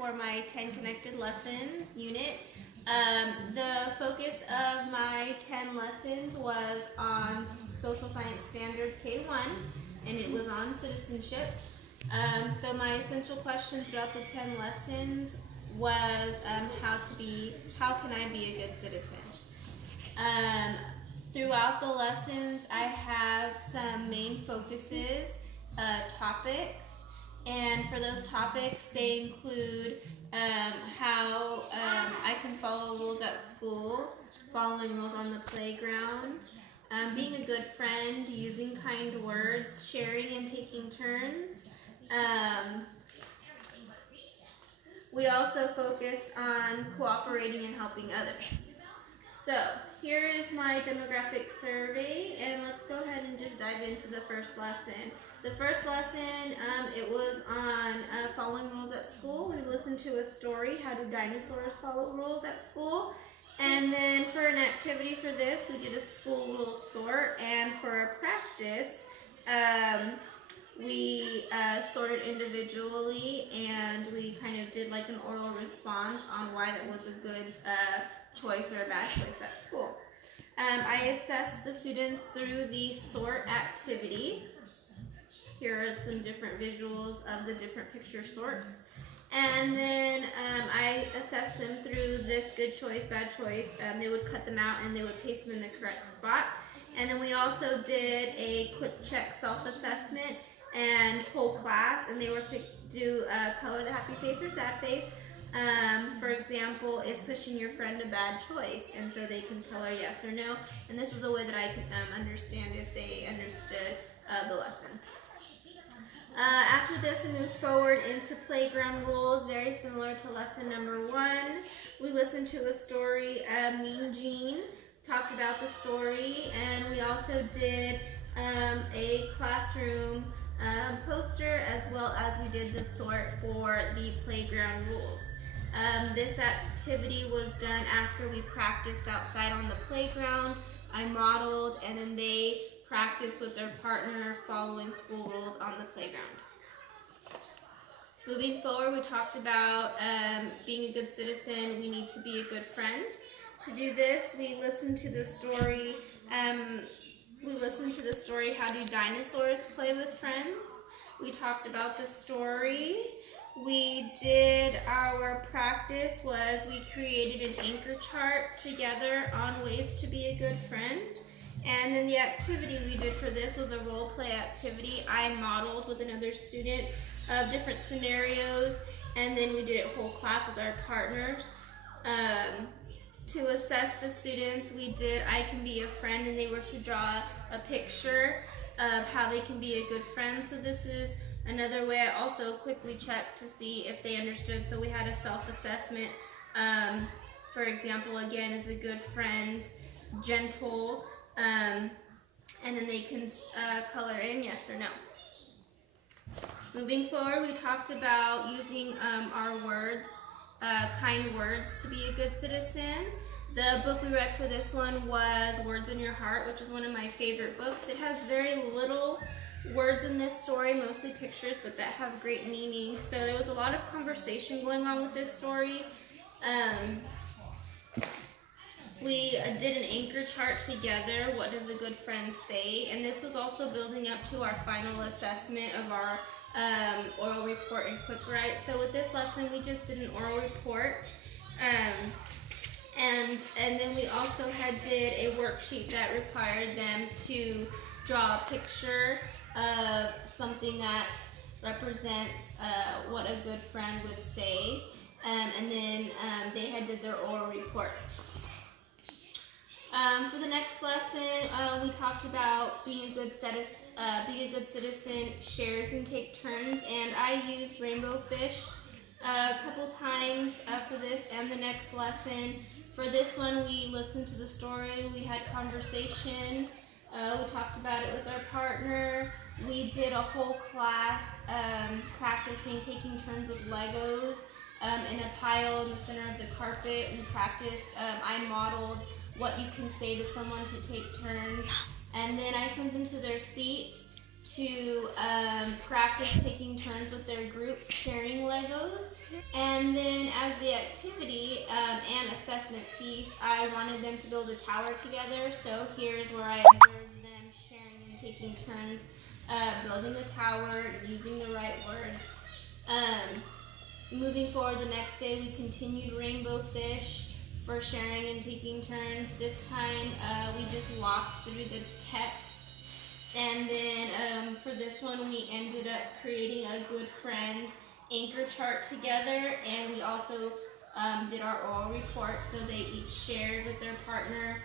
for my 10 Connected Lesson unit. The focus of my 10 lessons was on Social Science Standard K1, and it was on citizenship. So my essential question throughout the 10 lessons was how can I be a good citizen? Throughout the lessons, I have some main focuses, topics, and for those topics, they include how I can follow rules at school, following rules on the playground, being a good friend, using kind words, sharing and taking turns. We also focused on cooperating and helping others. So here is my demographic survey, and let's go ahead and just dive into the first lesson. The first lesson, it was on following rules at school. We listened to a story, How Do Dinosaurs Follow Rules at School? And then for an activity for this, we did a school rule sort, and for a practice, we sorted individually, and we kind of did like an oral response on why that was a good choice or a bad choice at school. I assessed the students through the sort activity. Here are some different visuals of the different picture sorts. And then I assessed them through this good choice, bad choice. They would cut them out and they would paste them in the correct spot. And then we also did a quick check self-assessment and whole class, and they were to do color the happy face or sad face. For example, is pushing your friend a bad choice? And so they can color yes or no. And this was a way that I could understand if they understood the lesson. After this, we moved forward into playground rules, very similar to lesson number 1. We listened to a story, Mean Gene, talked about the story, and we also did a classroom poster, as well as we did the sort for the playground rules. This activity was done after we practiced outside on the playground. I modeled, and then they practiced with their partner following school rules on the playground. Moving forward, we talked about being a good citizen, we need to be a good friend. To do this, we listened to the story, How Do Dinosaurs Play with Friends? We talked about the story. We did our practice was we created an anchor chart together on ways to be a good friend. And then the activity we did for this was a role play activity. I modeled with another student of different scenarios, and then we did it whole class with our partners. To assess the students, we did I Can Be a Friend, and they were to draw a picture of how they can be a good friend. So this is another way I also quickly checked to see if they understood. So we had a self-assessment. For example, again, is a good friend gentle? And then they can color in yes or no. Moving forward, we talked about using our words, kind words to be a good citizen. The book we read for this one was Words in Your Heart, which is one of my favorite books. It has very little words in this story, mostly pictures, but that have great meaning. So there was a lot of conversation going on with this story. We did an anchor chart together, what does a good friend say? And this was also building up to our final assessment of our oral report and quick write. So with this lesson, we just did an oral report. And then we also did a worksheet that required them to draw a picture of something that represents what a good friend would say. And then they did their oral report. For the next lesson, we talked about being a good citizen, shares and take turns, and I used Rainbow Fish a couple times for this and the next lesson. For this one, we listened to the story, we had conversation, we talked about it with our partner. We did a whole class practicing taking turns with Legos in a pile in the center of the carpet. We practiced, I modeled what you can say to someone to take turns, and then I sent them to their seat to practice taking turns with their group sharing Legos. And then as the activity and assessment piece, I wanted them to build a tower together. So here's where I observed them sharing and taking turns building a tower, using the right words. Moving forward the next day, we continued Rainbow Fish for sharing and taking turns. This time we just walked through the text, and then for this one we ended up creating a good friend anchor chart together, and we also did our oral report, so they each shared with their partner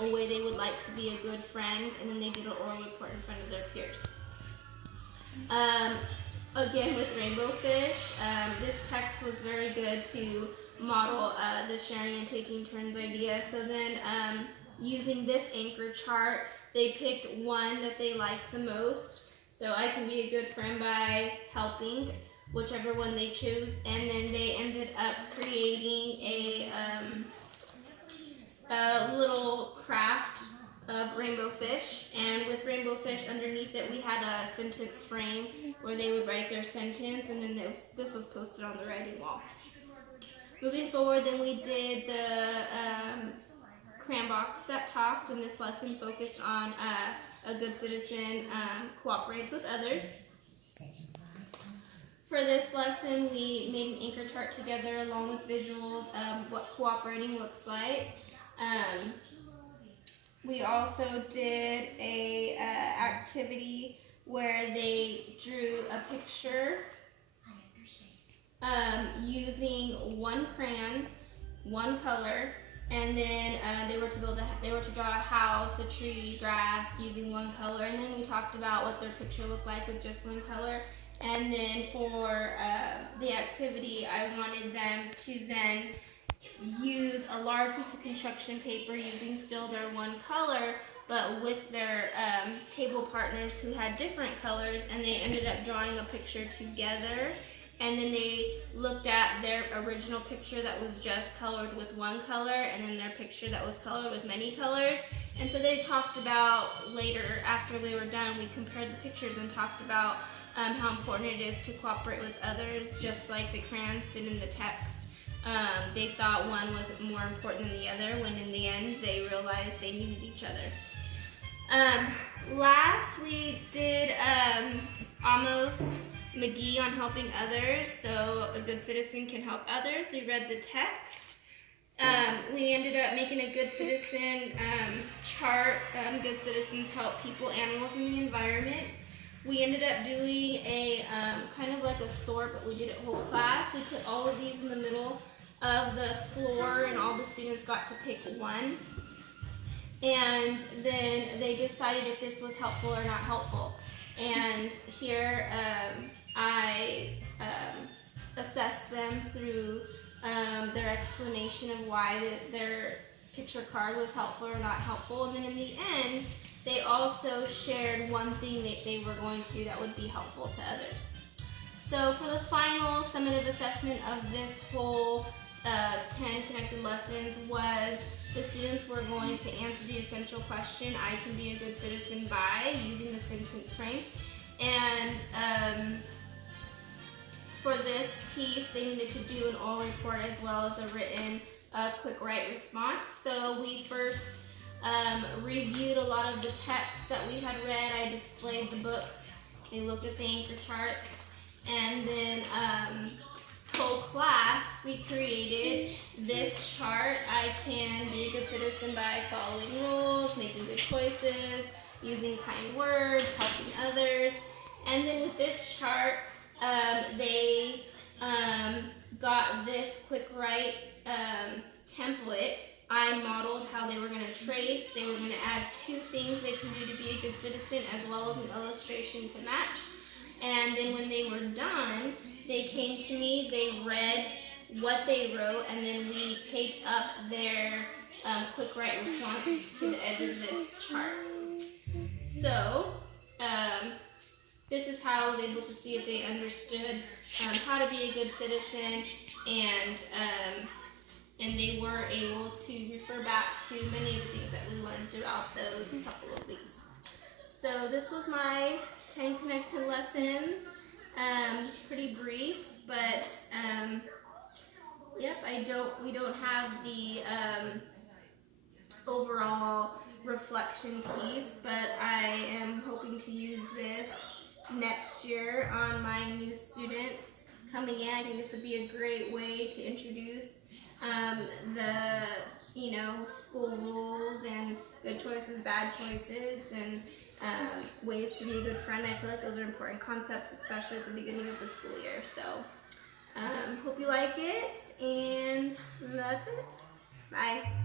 a way they would like to be a good friend, and then they did an oral report in front of their peers. Again, with Rainbow Fish, this text was very good to model the sharing and taking turns idea. So then using this anchor chart, they picked one that they liked the most. So I can be a good friend by helping, whichever one they choose. And then they ended up creating a little craft of Rainbow Fish, and with Rainbow Fish underneath it we had a sentence frame where they would write their sentence, and then this was posted on the writing wall. Moving forward, then we did the cram box that talked, and this lesson focused on a good citizen cooperates with others. For this lesson, we made an anchor chart together along with visuals of what cooperating looks like. We also did a activity where they drew a picture using one crayon, one color, and then they were to draw a house, a tree, grass using one color, and then we talked about what their picture looked like with just one color. And then for the activity, I wanted them to then use a large piece of construction paper using still their one color, but with their table partners who had different colors, and they ended up drawing a picture together. And then they looked at their original picture that was just colored with one color, and then their picture that was colored with many colors. And so they talked about later, after they were done, we compared the pictures and talked about how important it is to cooperate with others, just like the crayons did in the text. They thought one was more important than the other, when in the end they realized they needed each other. Last we did Amos McGee on helping others, so a good citizen can help others. We read the text. We ended up making a good citizen chart. Good citizens help people, animals, and the environment. We ended up doing a kind of like a sort, but we did it whole class. We put all of these in the middle of the floor, and all the students got to pick one. And then they decided if this was helpful or not helpful. And here I assessed them through their explanation of why their picture card was helpful or not helpful. And then in the end, they also shared one thing that they were going to do that would be helpful to others. So for the final summative assessment of this whole 10 connected lessons was the students were going to answer the essential question, I can be a good citizen by, using the sentence frame. And for this piece, they needed to do an oral report as well as a written quick write response. So we first reviewed a lot of the texts that we had read. I displayed the books. They looked at the anchor charts. And then whole class, we created this chart. I can be a good citizen by following rules, making good choices, using kind words, helping others. And then with this chart, they got this quick write template. I modeled how they were going to trace. They were going to add 2 things they can do to be a good citizen, as well as an illustration to match. And then when they were done, they came to me, they read what they wrote, and then we taped up their quick write response to the edge of this chart. So this is how I was able to see if they understood how to be a good citizen, and they were able to refer back to many of the things that we learned throughout those couple of weeks. So this was my 10 connected lessons. Pretty brief, but yep, we don't have the overall reflection piece, but I am hoping to use this next year on my new students coming in. I think this would be a great way to introduce the school rules and good choices, bad choices, and ways to be a good friend. I feel like those are important concepts, especially at the beginning of the school year. So hope you like it, and that's it. Bye.